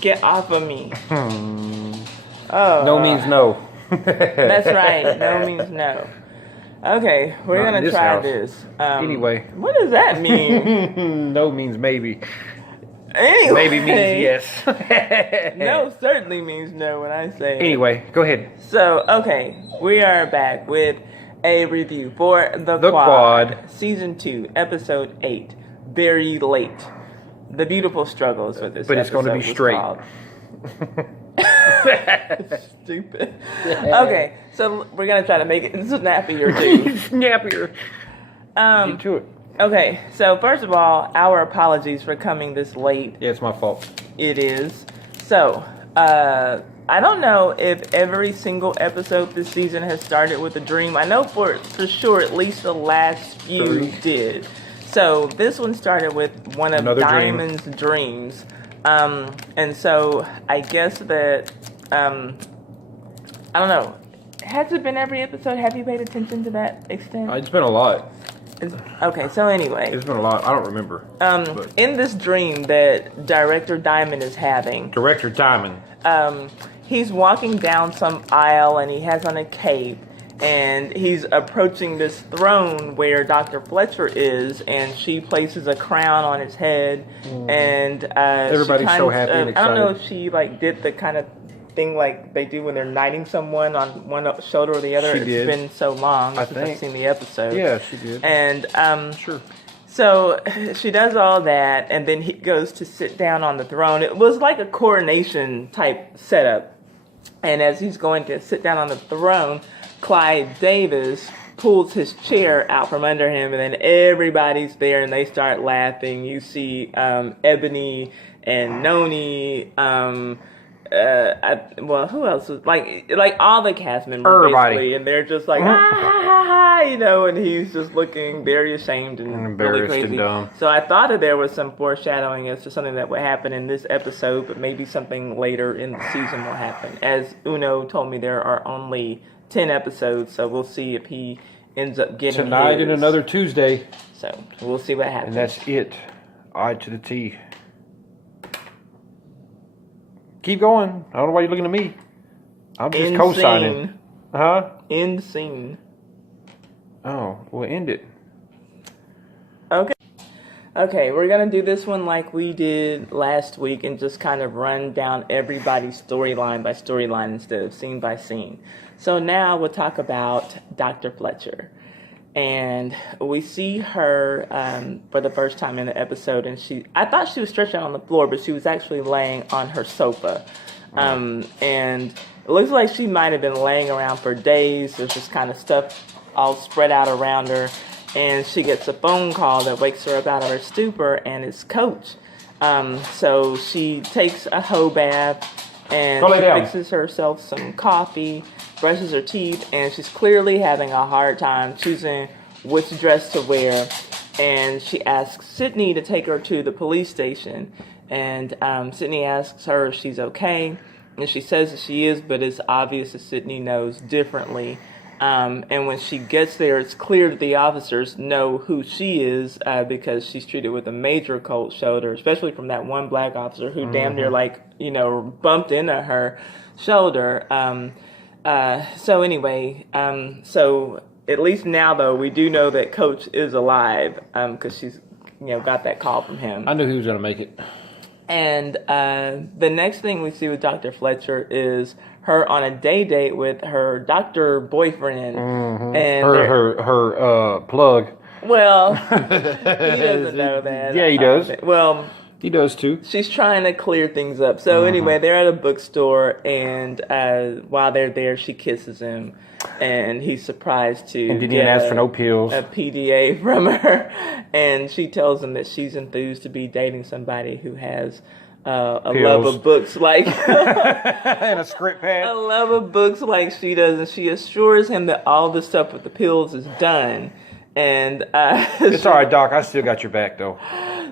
Get off of me. Oh. No means no. That's right. No means no. Okay, we're going to try this. Anyway. What does that mean? No means maybe. Anyway. Maybe means yes. No certainly means no when I say Anyway, go ahead. So, okay, we are back with a review for The Quad. Season 2, Episode 8, Very Late. The beautiful struggles with this but it's going to be straight. Stupid. Okay, so we're going to try to make it snappier too. Snappier. Get to it. Okay, so first of all, our apologies for coming this late. Yeah, it's my fault. It is. So, I don't know if every single episode this season has started with a dream. I know for sure at least the last few did. So, this one started with one of Diamond's dreams. And so, I guess that, I don't know. Has it been every episode? Have you paid attention to that extent? It's been a lot. Okay, so anyway. It's been a lot. I don't remember. In this dream that Director Diamond is having. Director Diamond. He's walking down some aisle and he has on a cape. And he's approaching this throne where Dr. Fletcher is. And she places a crown on his head. And everybody's so happy and excited. I don't know if she did the kind of thing like they do when they're knighting someone on one shoulder or the other. It's been so long since I've seen the episode. Yeah, she did. And sure. So she does all that, and then he goes to sit down on the throne. It was like a coronation type setup. And as he's going to sit down on the throne, Clyde Davis pulls his chair out from under him, and then everybody's there, and they start laughing. You see Ebony and Noni. Who else was like all the cast members basically, and they're just like and he's just looking very ashamed and embarrassed really crazy. And dumb. So I thought that there was some foreshadowing as to something that would happen in this episode, but maybe something later in the season will happen. As Uno told me, there are only 10 episodes, so we'll see if he ends up getting tonight and another Tuesday. So we'll see what happens. And that's it. I to the T. Keep going. I don't know why you're looking at me. I'm just co-signing. Huh? End scene. Oh, we'll end it. Okay, we're going to do this one like we did last week and just kind of run down everybody's storyline by storyline instead of scene by scene. So now we'll talk about Dr. Fletcher. And we see her for the first time in the episode, and I thought she was stretched out on the floor, but she was actually laying on her sofa. And it looks like she might have been laying around for days. There's just kind of stuff all spread out around her. And she gets a phone call that wakes her up out of her stupor, and it's Coach. So she takes a hoe bath, and she fixes herself some coffee, brushes her teeth, and she's clearly having a hard time choosing which dress to wear. And she asks Sydney to take her to the police station. And Sydney asks her if she's okay. And she says that she is, but it's obvious that Sydney knows differently. And when she gets there, it's clear that the officers know who she is because she's treated with a major cold shoulder, especially from that one black officer who damn near bumped into her shoulder. So anyway, so at least now though we do know that Coach is alive because she's got that call from him. I knew he was gonna make it. And the next thing we see with Dr. Fletcher is her on a date with her doctor boyfriend, and her plug. Well, he doesn't know that. Yeah, he does. Well, he does too. She's trying to clear things up. So anyway, they're at a bookstore, and while they're there, she kisses him, and he's surprised to and didn't even ask for no pills. A PDA from her, and she tells him that she's enthused to be dating somebody who has a love of books like and a script pad. A love of books like she does, and she assures him that all the stuff with the pills is done. And it's all right, Doc. I still got your back, though.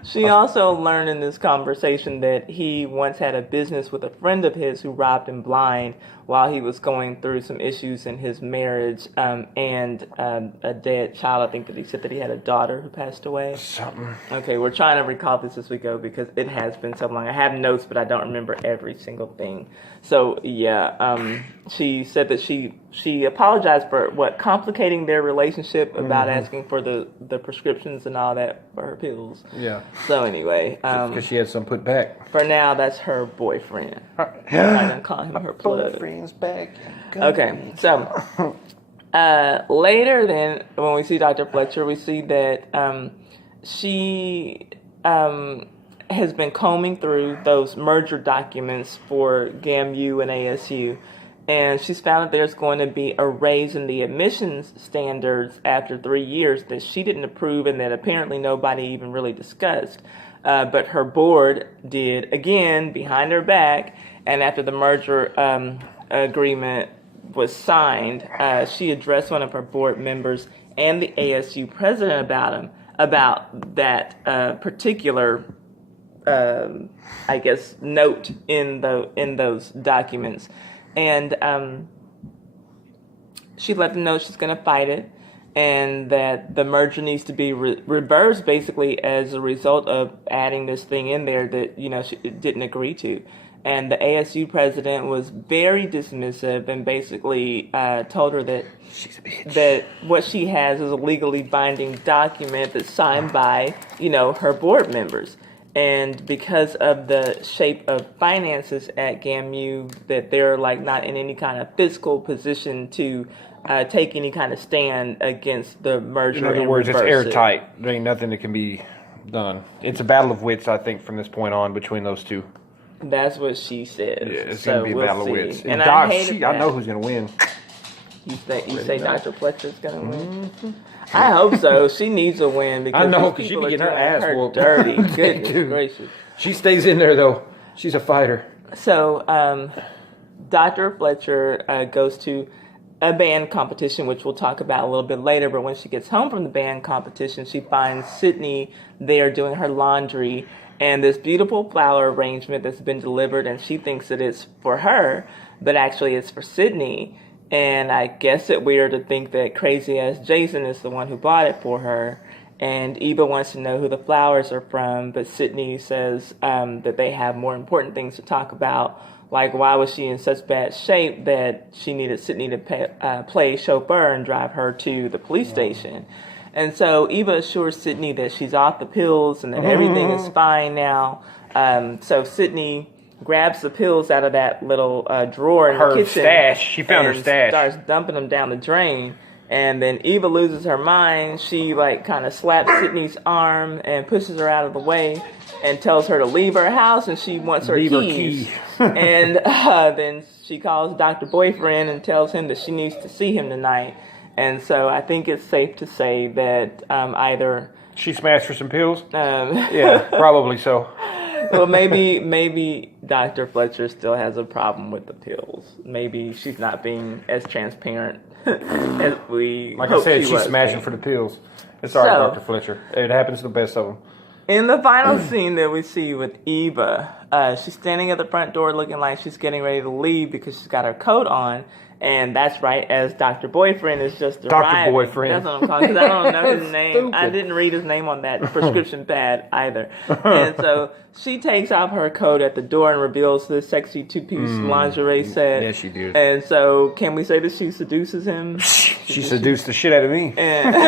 She also learned in this conversation that he once had a business with a friend of his who robbed him blind while he was going through some issues in his marriage, and a dead child. I think that he said that he had a daughter who passed away. Something. Okay, we're trying to recall this as we go because it has been so long. I have notes, but I don't remember every single thing. So yeah, she said that she apologized for complicating their relationship about asking for the prescriptions and all that for her pills. Yeah. So anyway, Because she had some put back. for now that's her boyfriend. I'm not gonna call him her plug. Boyfriend's back. Okay, so later then, when we see Dr. Fletcher, we see that she has been combing through those merger documents for GAMU and ASU, and she's found that there's going to be a raise in the admissions standards after 3 years that she didn't approve and that apparently nobody even really discussed. But her board did, again, behind her back, and after the merger agreement was signed, she addressed one of her board members and the ASU president about that particular I guess note in those documents, and she let them know she's going to fight it, and that the merger needs to be reversed basically as a result of adding this thing in there that she didn't agree to. And the ASU president was very dismissive and basically told her that She's a bitch. that what she has is a legally binding document that's signed by her board members. And because of the shape of finances at GAMU, that they're not in any kind of fiscal position to take any kind of stand against the merger. In other words, it's airtight. There ain't nothing that can be done. It's a battle of wits, I think, from this point on between those two. That's what she says. Yeah, it's going to be a battle of wits. And I know who's going to win. You say Dr. Fletcher's going to win? Mm-hmm. I hope so. She needs a win because I know, these she people be are getting her doing ass her whooped. dirty. Goodness gracious. She stays in there, though. She's a fighter. So, Dr. Fletcher goes to a band competition, which we'll talk about a little bit later. But when she gets home from the band competition, she finds Sydney there doing her laundry and this beautiful flower arrangement that's been delivered, and she thinks that it's for her, but actually it's for Sydney. And I guess it's weird to think that crazy-ass Jason is the one who bought it for her. And Eva wants to know who the flowers are from, but Sydney says that they have more important things to talk about, like why was she in such bad shape that she needed Sydney to play chauffeur and drive her to the police station. And so Eva assures Sydney that she's off the pills and that everything is fine now. So Sydney grabs the pills out of that little drawer in the kitchen. Her stash. She found her stash. Starts dumping them down the drain. And then Eva loses her mind. She kind of slaps Sydney's arm and pushes her out of the way and tells her to leave her house, and she wants her keys. And then she calls Dr. Boyfriend and tells him that she needs to see him tonight. And so I think it's safe to say that either she smashed for some pills. Yeah, probably so. Well, maybe Dr. Fletcher still has a problem with the pills. Maybe she's not being as transparent as we. Like I said, she's smashing for the pills. It's all right, Dr. Fletcher. It happens to the best of them. In the final scene that we see with Eva, she's standing at the front door looking like she's getting ready to leave because she's got her coat on. And that's right, as Dr. Boyfriend is just arriving. Dr. Boyfriend. That's what I'm calling, because I don't know his name. Stupid. I didn't read his name on that prescription pad either. And so she takes off her coat at the door and reveals this sexy two-piece lingerie set. Yes, she did. And so can we say that she seduces him? She seduced the shit out of me. And you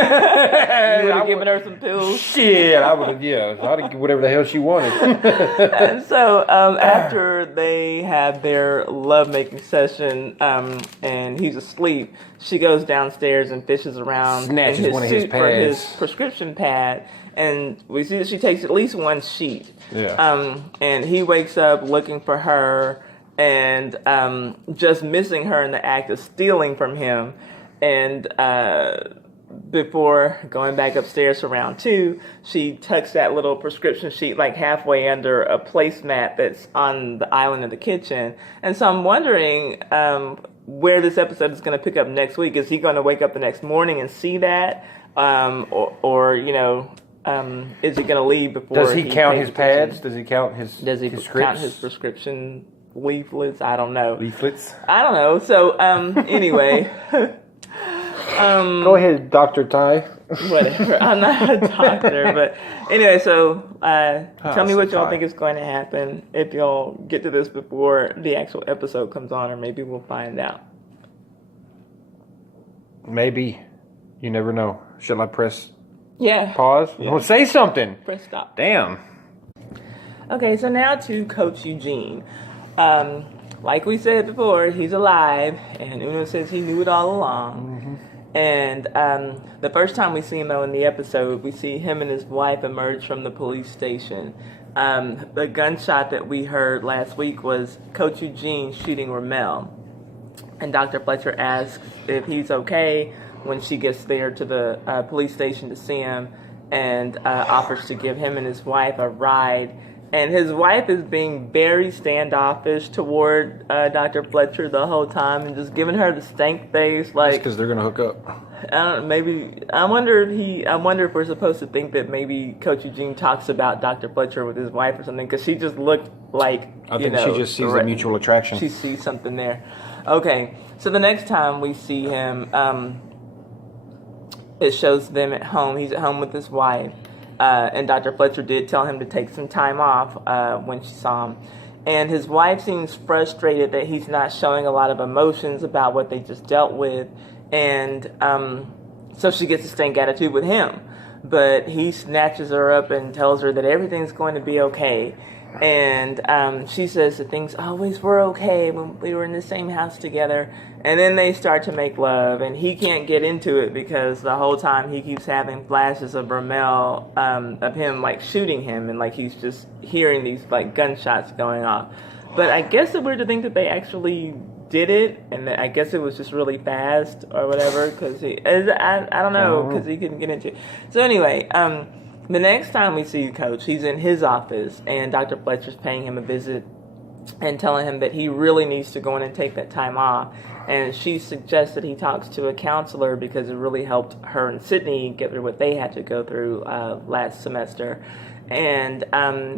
would have given her some pills? Shit, I would have, I'd have whatever the hell she wanted. And so after they have their lovemaking session, and he's asleep, she goes downstairs and fishes around Snatches in his one of his suit for his pads. prescription pad, and we see that she takes at least one sheet. Yeah. And he wakes up looking for her and just missing her in the act of stealing from him. And before going back upstairs for round two, she tucks that little prescription sheet halfway under a placemat that's on the island of the kitchen. And so I'm wondering where this episode is going to pick up next week. Is he going to wake up the next morning and see that? Or is he going to leave before? Does he count his pays pads? attention? Does he count his Does he his count scripts? his prescription leaflets? I don't know. Leaflets? I don't know. So anyway, Go ahead, Dr. Ty. whatever. I'm not a doctor, but anyway. So tell me what y'all Ty. think is going to happen if y'all get to this before the actual episode comes on, or maybe we'll find out. Maybe. You never know. Shall I press Yeah. pause? Yeah. Well, say something. Press stop. Damn. Okay, so now to Coach Eugene. Like we said before, he's alive, and Uno says he knew it all along. And the first time we see him, though, in the episode, we see him and his wife emerge from the police station. The gunshot that we heard last week was Coach Eugene shooting Ramel. And Dr. Fletcher asks if he's okay when she gets there to the police station to see him, and offers to give him and his wife a ride. And his wife is being very standoffish toward Dr. Fletcher the whole time, and just giving her the stank face, like, Because they're going to hook up. I wonder if we're supposed to think that maybe Coach Eugene talks about Dr. Fletcher with his wife or something, because she just looked like, I think she just sees a mutual attraction. She sees something there. Okay, so the next time we see him, it shows them at home. He's at home with his wife. And Dr. Fletcher did tell him to take some time off when she saw him. And his wife seems frustrated that he's not showing a lot of emotions about what they just dealt with. And so she gets a stank attitude with him. But he snatches her up and tells her that everything's going to be okay. And she says that things always were okay when we were in the same house together. And then they start to make love, and he can't get into it because the whole time he keeps having flashes of Ramel, of him like shooting him, and like he's just hearing these like gunshots going off. But I guess it's weird to think that they actually did it, and I guess it was just really fast or whatever, because I don't know, because he couldn't get into it. So anyway, the next time we see Coach, he's in his office, and Dr. Fletcher's paying him a visit and telling him that he really needs to go in and take that time off. And she suggests that he talks to a counselor because it really helped her and Sydney get through what they had to go through last semester. And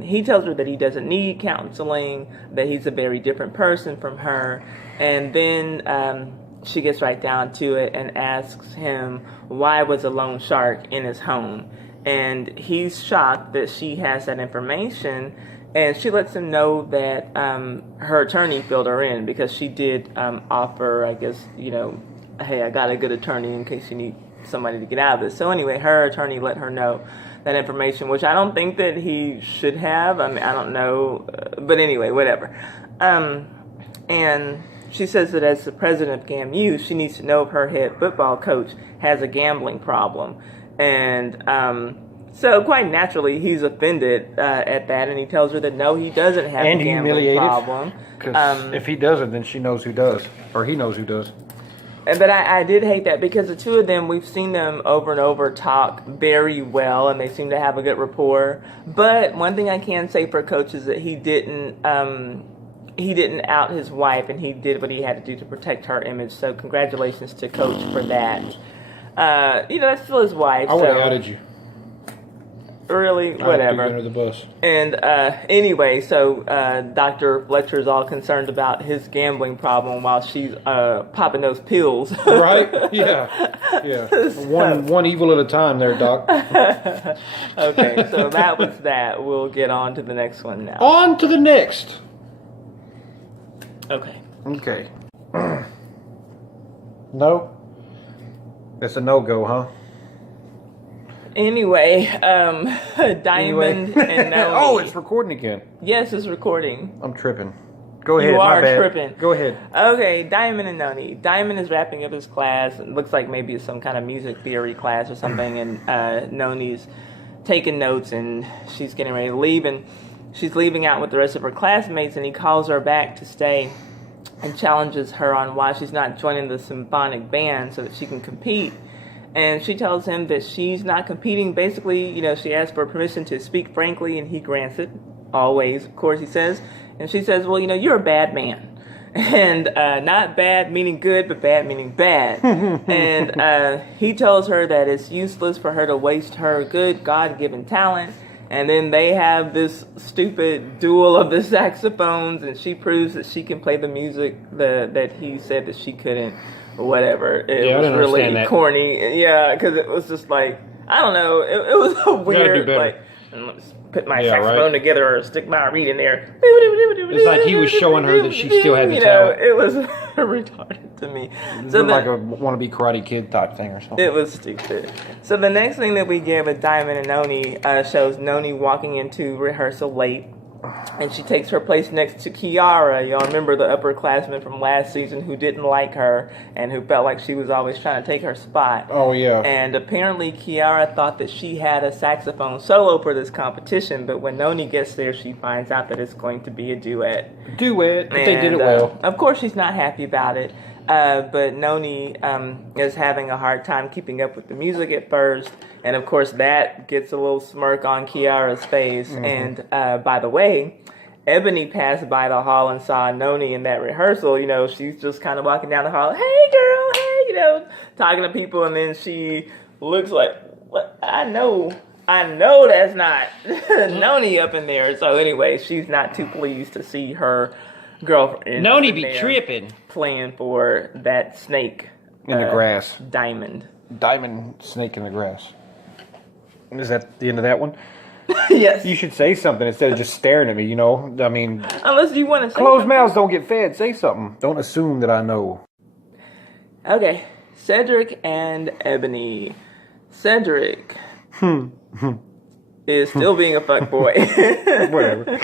he tells her that he doesn't need counseling, that he's a very different person from her. And then she gets right down to it and asks him why was a loan shark in his home. And he's shocked that she has that information. And she lets him know that her attorney filled her in because she did offer, I guess, hey, I got a good attorney in case you need somebody to get out of this. So anyway, her attorney let her know that information, which I don't think that he should have. I mean, I don't know. But anyway, whatever. And she says that as the president of GAMU, she needs to know if her head football coach has a gambling problem. And so quite naturally, he's offended at that, and he tells her that no, he doesn't have a gambling problem. Because if he doesn't, then she knows who does, or he knows who does. But I did hate that because the two of them, we've seen them over and over talk very well, and they seem to have a good rapport. But one thing I can say for Coach is that he didn't out his wife, and he did what he had to do to protect her image. So congratulations to Coach for that. That's still his wife. I would have outed you. Really, whatever. Under the bus. And anyway, so Dr. Fletcher's all concerned about his gambling problem while she's popping those pills. Right? Yeah. One evil at a time there, Doc. Okay, so that was that. We'll get on to the next one now. On to the next. Okay. No? It's a no-go, huh? Anyway, Diamond and Noni. Oh, it's recording again. Yes, it's recording. I'm tripping. Go ahead. You are my bad. tripping. Go ahead. Okay, Diamond and Noni. Diamond is wrapping up his class. It looks like maybe it's some kind of music theory class or something. And Noni's taking notes, and she's getting ready to leave. And she's leaving out with the rest of her classmates, and he calls her back to stay and challenges her on why she's not joining the symphonic band so that she can compete. And she tells him that she's not competing. Basically, she asks for permission to speak frankly, and he grants it. Always, of course, he says. And she says, well, you're a bad man. And not bad meaning good, but bad meaning bad. And he tells her that it's useless for her to waste her good God-given talent. And then they have this stupid duel of the saxophones, and she proves that she can play the music that he said that she couldn't, or whatever. It was really corny. Yeah, because it was just like, I don't know. It was a weird, like, let's put my saxophone together or stick my reed in there. It's like he was showing her that she still had the talent. It was retarded to me. So like a wannabe Karate Kid type thing or something. It was stupid. So the next thing that we get with Diamond and Noni shows Noni walking into rehearsal late. And she takes her place next to Kiara. Y'all remember the upperclassman from last season who didn't like her and who felt like she was always trying to take her spot. Oh, yeah. And apparently Kiara thought that she had a saxophone solo for this competition, but when Noni gets there, she finds out that it's going to be a duet. But they did it well. Of course, she's not happy about it. But Noni is having a hard time keeping up with the music at first. And, of course, that gets a little smirk on Kiara's face. Mm-hmm. And, by the way, Ebony passed by the hall and saw Noni in that rehearsal. You know, she's just kind of walking down the hall. Hey, girl, hey, you know, talking to people. And then she looks like, what? I know that's not Noni up in there. So, anyway, she's not too pleased to see her girlfriend. Noni be tripping. Playing for that snake. In the grass. Diamond Snake in the grass. Is that the end of that one? Yes. You should say something instead of just staring at me, you know? I mean... Unless you want to say closed mouths don't get fed. Say something. Don't assume that I know. Okay. Cedric and Ebony. Cedric is still being a fuckboy. Whatever.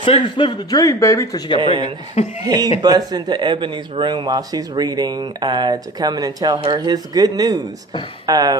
Cedric's living the dream, baby, till she got pregnant. He busts into Ebony's room while she's reading to come in and tell her his good news,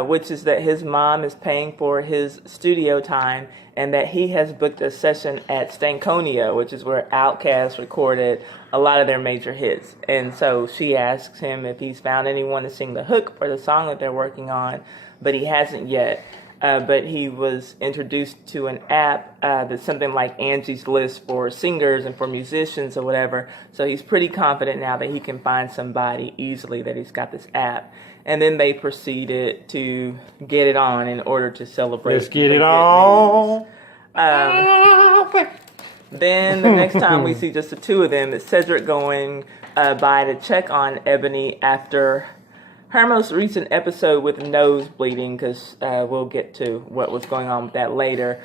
which is that his mom is paying for his studio time and that he has booked a session at Stankonia, which is where Outkast recorded a lot of their major hits. And so she asks him if he's found anyone to sing the hook for the song that they're working on, but he hasn't yet. But he was introduced to an app that's something like Angie's List for singers and for musicians or whatever. So he's pretty confident now that he can find somebody easily, that he's got this app. And then they proceeded to get it on in order to celebrate. Let's get it on. Then the next time we see just the two of them, it's Cedric going by to check on Ebony after her most recent episode with nose bleeding, because we'll get to what was going on with that later.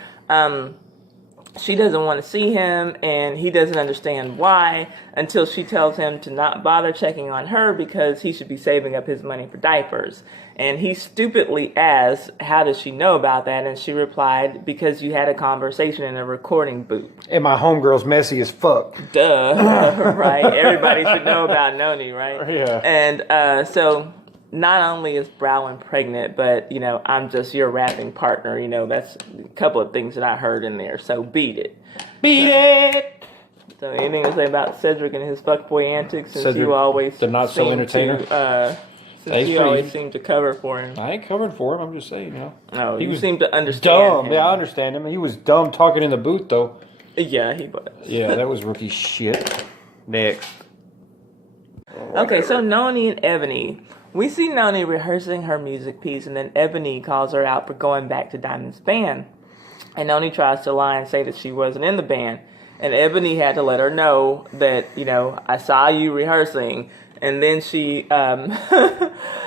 She doesn't want to see him, and he doesn't understand why until she tells him to not bother checking on her because he should be saving up his money for diapers. And he stupidly asks, how does she know about that? And she replied, because you had a conversation in a recording booth. And my homegirl's messy as fuck. Duh, right? Everybody should know about Noni, right? Yeah. And so... not only is Browin pregnant, but, you know, I'm just your rapping partner. You know, that's a couple of things that I heard in there. So beat it. Beat it! So anything to say about Cedric and his fuckboy antics? Since Cedric, you always the not so entertainer. Since you always seem to cover for him. I ain't covering for him. I'm just saying, you know. No, you seem to understand dumb. him. Yeah, I understand him. He was dumb talking in the booth, though. Yeah, he was. Yeah, that was rookie shit. Next. Okay, so Noni and Ebony. We see Noni rehearsing her music piece, and then Ebony calls her out for going back to Diamond's band. And Noni tries to lie and say that she wasn't in the band. And Ebony had to let her know that, you know, I saw you rehearsing. And then she... Why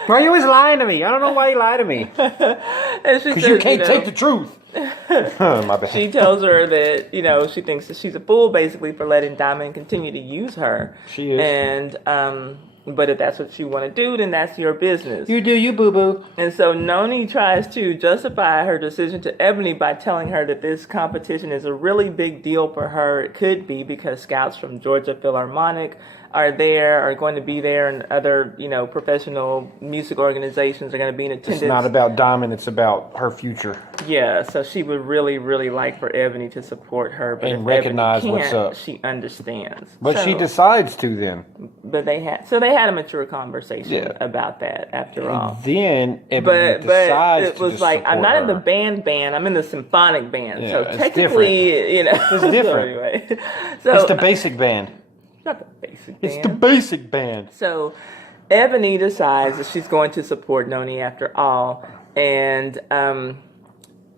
are you always lying to me? I don't know why you lie to me. Because you can't take the truth. My bad. She tells her that, you know, she thinks that she's a fool, basically, for letting Diamond continue to use her. She is. And... but if that's what you want to do, then that's your business. You do you, boo-boo. And so Noni tries to justify her decision to Ebony by telling her that this competition is a really big deal for her. It could be because scouts from Georgia Philharmonic are going to be there, and other, you know, professional music organizations are going to be in attendance. It's not about Diamond, it's about her future. Yeah, so she would really, really like for Ebony to support her. But and recognize what's up. She understands. But she decides to then. But they had a mature conversation about that after all. Then Ebony decides it was like, I'm not in the band, I'm in the symphonic band. Yeah, so it's technically, different. you know. It's different. So anyway. So, it's the basic band. Not the basic band. It's the basic band. So Ebony decides that she's going to support Noni after all. And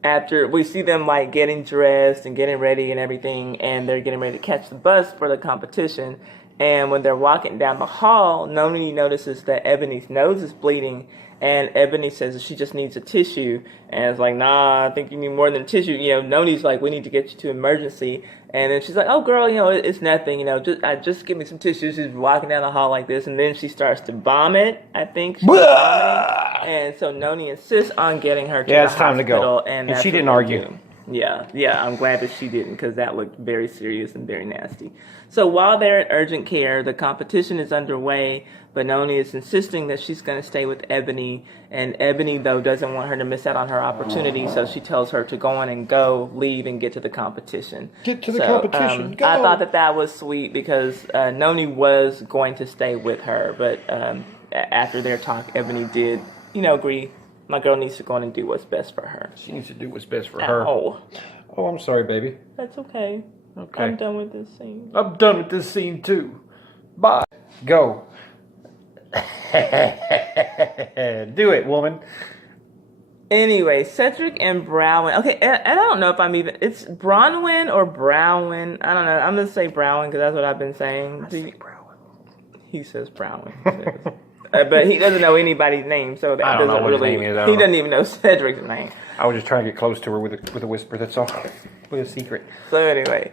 after we see them like getting dressed and getting ready and everything, and they're getting ready to catch the bus for the competition. And when they're walking down the hall, Noni notices that Ebony's nose is bleeding. And Ebony says that she just needs a tissue. And it's like, nah, I think you need more than a tissue. You know, Noni's like, we need to get you to emergency. And then she's like, oh, girl, you know, it's nothing. You know, just give me some tissue. She's walking down the hall like this. And then she starts to vomit, I think. She's vomiting. And so Noni insists on getting her to the it's time to go. And she didn't argue. Do. Yeah, I'm glad that she didn't, because that looked very serious and very nasty. So while they're at urgent care, the competition is underway, but Noni is insisting that she's going to stay with Ebony, and Ebony, though, doesn't want her to miss out on her opportunity, so she tells her to go on and leave and get to the competition. Get to the competition, go! I thought that was sweet, because Noni was going to stay with her, but after their talk, Ebony did, agree. My girl needs to go on and do what's best for her. She needs to do what's best for her. Oh, I'm sorry, baby. That's okay. Okay. I'm done with this scene. I'm done with this scene, too. Bye. Go. Do it, woman. Anyway, Cedric and Brown. Okay, and I don't know if it's Bronwyn or Brown. I don't know. I'm going to say Brown because that's what I've been saying. He says Brown. But he doesn't know anybody's name, so that doesn't really. His name is. He doesn't even know Cedric's name. I was just trying to get close to her with a whisper. That's all. With a secret. So anyway,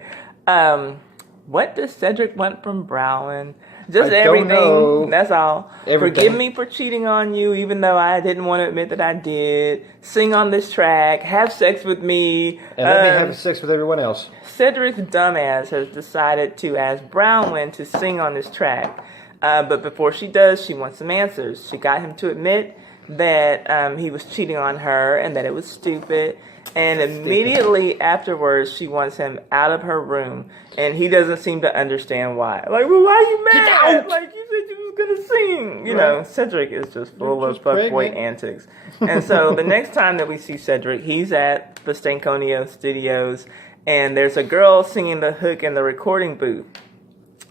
what does Cedric want from Brown? Just everything. Don't know. That's all. Everything. Forgive me for cheating on you, even though I didn't want to admit that I did. Sing on this track. Have sex with me. And let me have sex with everyone else. Cedric's dumbass has decided to ask Brownwyn to sing on this track. But before she does, she wants some answers. She got him to admit that he was cheating on her and that it was stupid. And immediately afterwards, she wants him out of her room. And he doesn't seem to understand why. Like, well, why are you mad? Like, you said you was going to sing. You know, Cedric is just full of fuckboy antics. And so the next time that we see Cedric, he's at the Stanconio studios. And there's a girl singing the hook in the recording booth.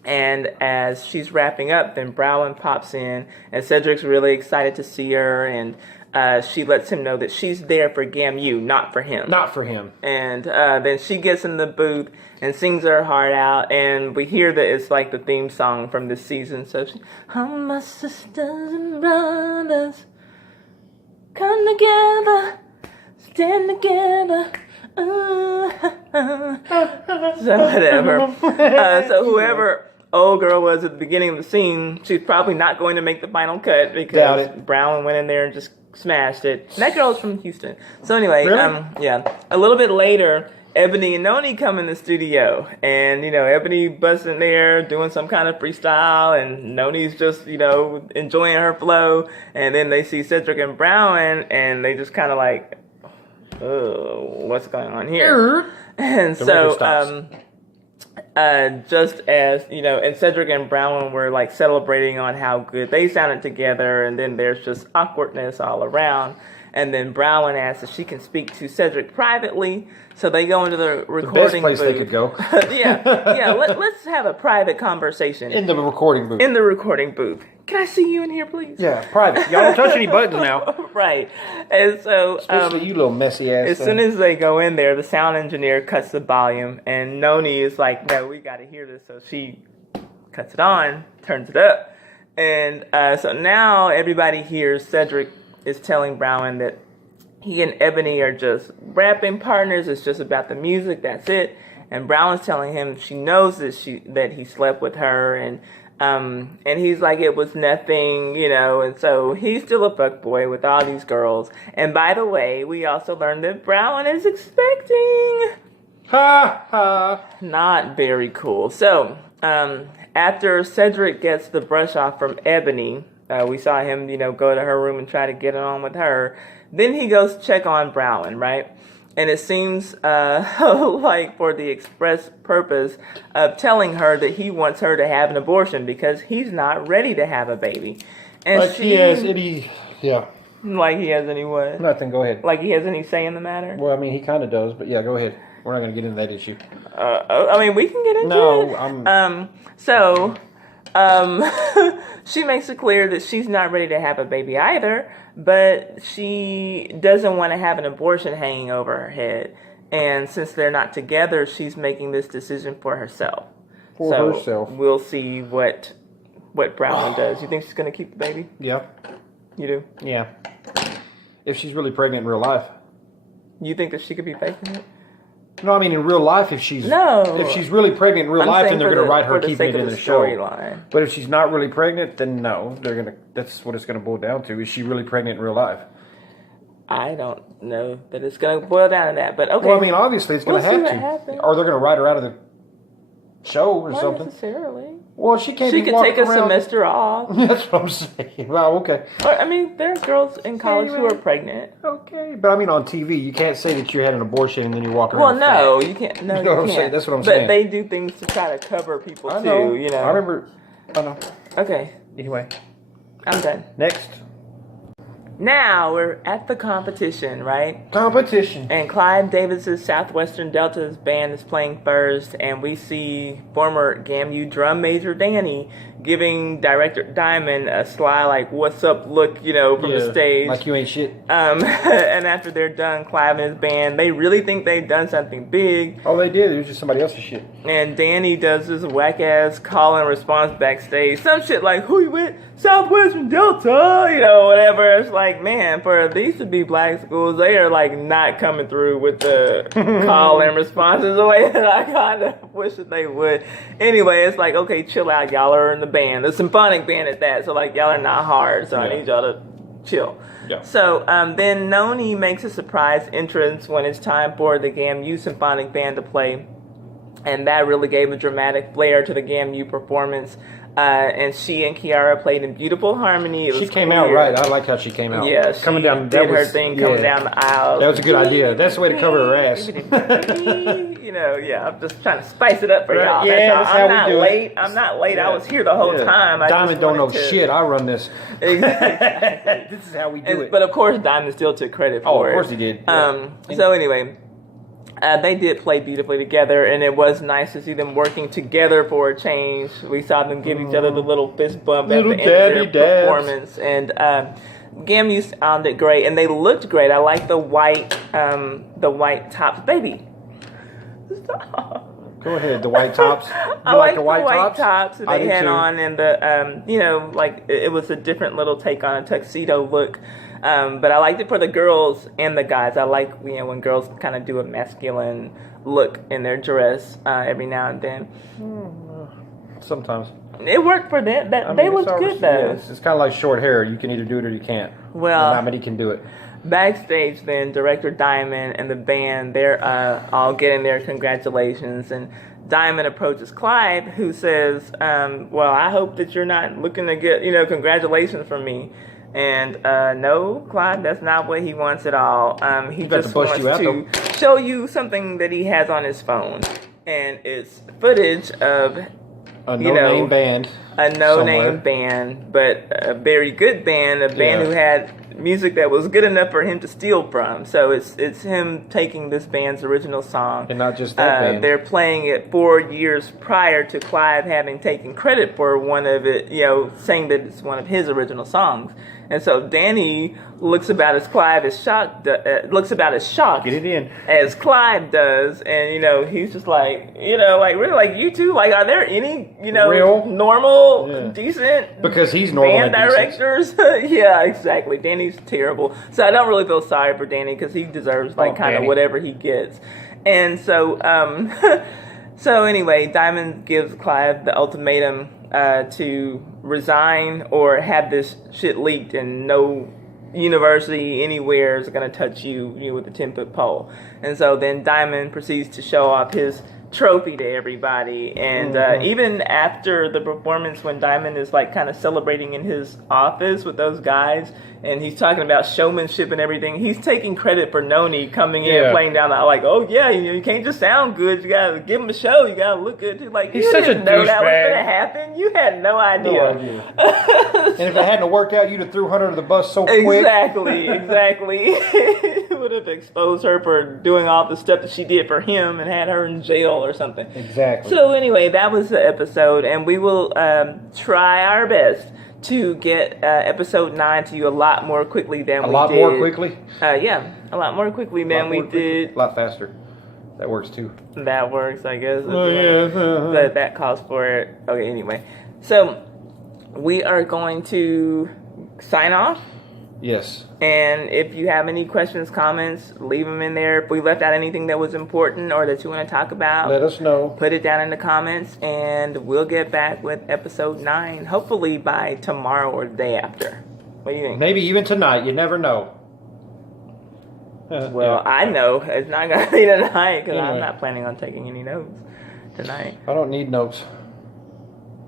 And as she's wrapping up, then Brown pops in, and Cedric's really excited to see her, and she lets him know that she's there for GAMU, not for him. Not for him. And then she gets in the booth and sings her heart out, and we hear that it's like the theme song from this season. So all my sisters and brothers, come together, stand together. So whatever. So whoever old girl was at the beginning of the scene, she's probably not going to make the final cut because Brown went in there and just smashed it. And that girl's from Houston. So anyway, really? A little bit later, Ebony and Noni come in the studio, and Ebony busting there doing some kind of freestyle, and Noni's just enjoying her flow, and then they see Cedric and Brown, and they just kind of like, oh, what's going on here? And so just as and Cedric and Brown were like celebrating on how good they sounded together, and then there's just awkwardness all around. And then Brown asks if she can speak to Cedric privately, so they go into the recording booth. The best place they could go. Let's have a private conversation in the recording booth. In the recording booth. Can I see you in here, please? Yeah, private. Y'all don't touch any buttons now. Right. And so, especially you little messy ass. As soon as they go in there, the sound engineer cuts the volume, and Noni is like, "No, we got to hear this." So she cuts it on, turns it up, and so now everybody hears Cedric is telling Brown that he and Ebony are just rapping partners. It's just about the music. That's it. And Brown is telling him she knows that he slept with her, and he's like, it was nothing, and so he's still a fuckboy with all these girls. And by the way, we also learned that Brown is expecting. Ha ha. Not very cool. So, after Cedric gets the brush off from Ebony, we saw him, go to her room and try to get it on with her. Then he goes to check on Brown, right? And it seems like for the express purpose of telling her that he wants her to have an abortion because he's not ready to have a baby. And like he has any, Like he has any what? Nothing, go ahead. Like he has any say in the matter? Well, I mean, he kind of does, but yeah, go ahead. We're not going to get into that issue. I mean, we can get into it. So, she makes it clear that she's not ready to have a baby either, but she doesn't want to have an abortion hanging over her head. And since they're not together, she's making this decision for herself. We'll see what Brown does. You think she's going to keep the baby? Yeah. You do? Yeah. If she's really pregnant in real life. You think that she could be faking it? No, I mean in real life, if she's really pregnant in real life, then they're going to write her keeping it in the show. But if she's not really pregnant, then no, that's what it's going to boil down to. Is she really pregnant in real life? I don't know that it's going to boil down to that, but okay. Well, I mean, obviously it's going to have to. Or they're going to write her out of the show or something. Not necessarily. Well, she can't. She could take a semester off. That's what I'm saying. Well, okay. Or, I mean, there are girls in college who are pregnant. Okay, but I mean, on TV, you can't say that you had an abortion and then you walk around. Well, no, you can't. No, you know what I'm saying? That's what I'm saying. But they do things to try to cover people I know. too. You know. I remember. I know. Okay. Anyway, I'm done. Next. Now we're at the competition, right? Competition. And Clive Davis's Southwestern Delta's band is playing first, and we see former GAMU drum major Danny giving director Diamond a sly, like, what's up look, from the stage. Like you ain't shit. And after they're done, Clive and his band, they really think they've done something big. Oh, they did. It was just somebody else's shit. And Danny does this whack-ass call and response backstage. Some shit like, who you with? Southwestern Delta, whatever. It's like, man, for these to be black schools, they are, like, not coming through with the call and responses the way that I kind of wish that they would. Anyway, it's like, okay, chill out. Y'all are in the band. The symphonic band at that. So, like, y'all are not hard. So I need y'all to chill. Yeah. So then Noni makes a surprise entrance when it's time for the GAMU Symphonic Band to play. And that really gave a dramatic flair to the GAMU performance. And she and Kiara played in beautiful harmony. She came out right. I liked how she came out. Yeah, she coming down, did her thing coming down the aisle. That was a good idea. That's the way to cover her ass. I'm just trying to spice it up for y'all. Yeah, that's how we do it. I'm not late. I was here the whole time. Diamond don't know shit. I run this. Exactly. This is how we do it. But of course, Diamond still took credit for it. Oh, of course he did. So anyway. They did play beautifully together, and it was nice to see them working together for a change. We saw them give each other the little fist bump at the end of their performance, and GAMU sounded great, and they looked great. I like the white tops, baby. Stop. Go ahead, the white tops. I like the white tops that they had on, and the like it was a different little take on a tuxedo look. But I liked it for the girls and the guys. I like when girls kind of do a masculine look in their dress every now and then. Sometimes it worked for them. They looked good though. It's kind of like short hair. You can either do it or you can't. Well, not many can do it. Backstage, then director Diamond and the band, they're all getting their congratulations, and Diamond approaches Clive, who says, "Well, I hope that you're not looking to get congratulations from me." And no, Clive, that's not what he wants at all. He just wants to show you something that he has on his phone, and it's footage of a no-name band, but a very good band, a band who had music that was good enough for him to steal from. So it's him taking this band's original song, and not just that band. They're playing it 4 years prior to Clive having taken credit for one of it, saying that it's one of his original songs. And so Danny looks about as shocked Get it in. as Clive does, and he's just like, really, like, you two, like, are there any real normal decent because he's normal band directors? Yeah, exactly. Danny's terrible, so I don't really feel sorry for Danny because he deserves kind of whatever he gets. And so so anyway, Diamond gives Clive the ultimatum to resign or have this shit leaked, and no university anywhere is going to touch you with a 10-foot pole. And so then Diamond proceeds to show off his trophy to everybody. And even after the performance, when Diamond is like kind of celebrating in his office with those guys, and he's talking about showmanship and everything, he's taking credit for Noni coming in and playing down the like, oh yeah, you can't just sound good, you gotta give him a show, you gotta look good. Like, he's such a douchebag. Know that was gonna happen. You had no idea. And if it hadn't worked out, you'd have threw her under the bus so quick. Exactly. It would have exposed her for doing all the stuff that she did for him and had her in jail or something. Exactly. So anyway, that was the episode, and we will try our best to get episode 9 to you a lot more quickly than we did. A lot more quickly? Yeah, a lot more quickly than we did. A lot faster. That works too. That works, I guess. Oh, yeah. But that calls for it. Okay, anyway. So we are going to sign off. Yes. And if you have any questions, comments, leave them in there. If we left out anything that was important or that you want to talk about, let us know. Put it down in the comments, and we'll get back with episode 9, hopefully by tomorrow or the day after. What do you think? Maybe even tonight. You never know. Well, I know it's not going to be tonight because I'm not planning on taking any notes tonight. I don't need notes.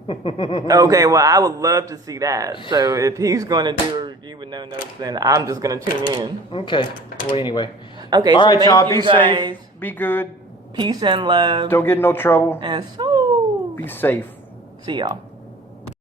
Okay, well, I would love to see that. So if he's going to do a review with no notes, then I'm just going to tune in. Okay. Well, anyway. Okay, all so right, y'all. Be safe. Be good. Peace and love. Don't get in no trouble. And so be safe. See y'all.